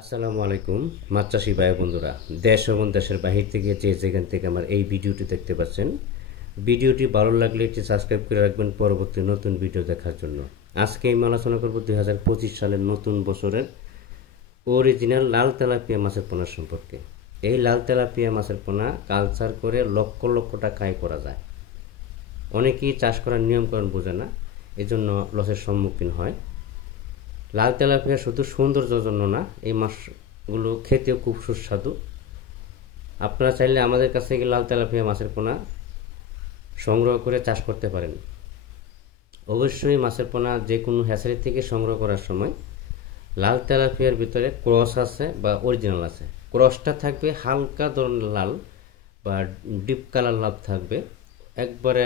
আসসালামু আলাইকুম মাছ চাষি ভাই বন্ধুরা, দেশ এবং দেশের বাহির থেকে যে যেখান থেকে আমার এই ভিডিওটি দেখতে পাচ্ছেন, ভিডিওটি ভালো লাগলে একটি সাবস্ক্রাইব করে রাখবেন পরবর্তী নতুন ভিডিও দেখার জন্য। আজকে আমি আলোচনা করব 2025 সালের নতুন বছরের অরিজিনাল লাল তেলাপিয়া মাছের পোনা সম্পর্কে। এই লাল তেলাপিয়া মাছের পোনা কালচার করে লক্ষ লক্ষ টাকা আয় করা যায়। অনেকেই চাষ করার নিয়মকানুন বোঝে না, এজন্য লসের সম্মুখীন হয়। লাল তেলাপিয়া শুধু সৌন্দর্যের জন্য না, এই মাছগুলো খেতেও খুব সুস্বাদু। আপনারা চাইলে আমাদের কাছ থেকে লাল তেলাপিয়া মাছের পোনা সংগ্রহ করে চাষ করতে পারেন। অবশ্যই মাছের পোনা যে কোনো হ্যাচারি থেকে সংগ্রহ করার সময় লাল তেলাপিয়ার ভিতরে ক্রস আছে বা অরিজিনাল আছে। ক্রসটা থাকবে হালকা ধরনের লাল বা ডিপ কালার লাল থাকবে, একবারে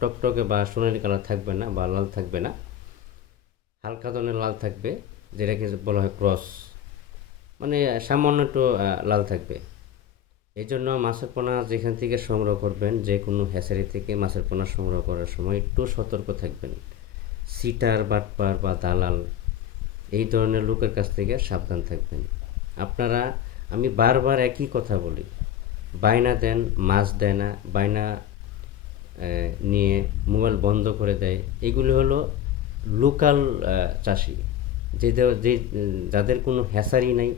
টকটকে বা সোনালি কালার থাকবে না বা লাল থাকবে না, হালকা ধরনের লাল থাকবে, যেটাকে বলা হয় ক্রস, মানে সামান্য একটু লাল থাকবে। এই জন্য মাছের পোনা যেখান থেকে সংগ্রহ করবেন, যে কোনো হ্যাচারি থেকে মাছের পোনা সংগ্রহ করার সময় একটু সতর্ক থাকবেন। সিটার, বাটপার বা দালাল এই ধরনের লোকের কাছ থেকে সাবধান থাকবেন। আপনারা, আমি বারবার একই কথা বলি, বায়না দেন, মাছ দেয় না, বায়না নিয়ে মোবাইল বন্ধ করে দেয়। এগুলি হলো লোকাল চাষি, যে যাদের কোনো হ্যাচারি নাই,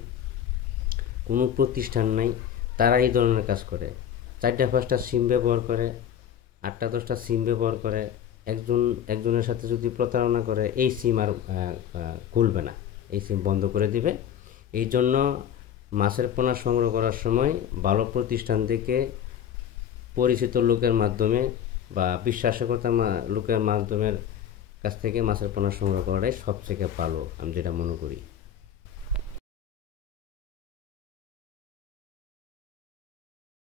কোনো প্রতিষ্ঠান নাই, তারা এই ধরনের কাজ করে। 4টা-5টা সিম ব্যবহার করে, 8টা-10টা সিম ব্যবহার করে। একজনের সাথে যদি প্রতারণা করে, এই সিম আর খুলবে না, এই সিম বন্ধ করে দিবে। এই জন্য মাছের পোনা সংগ্রহ করার সময় ভালো প্রতিষ্ঠান থেকে, পরিচিত লোকের মাধ্যমে বা বিশ্বাসকতা লোকের মাধ্যমের কাছ থেকে মাছের পোনা সংগ্রহ করাটাই সবথেকে ভালো, আমি যেটা মনে করি।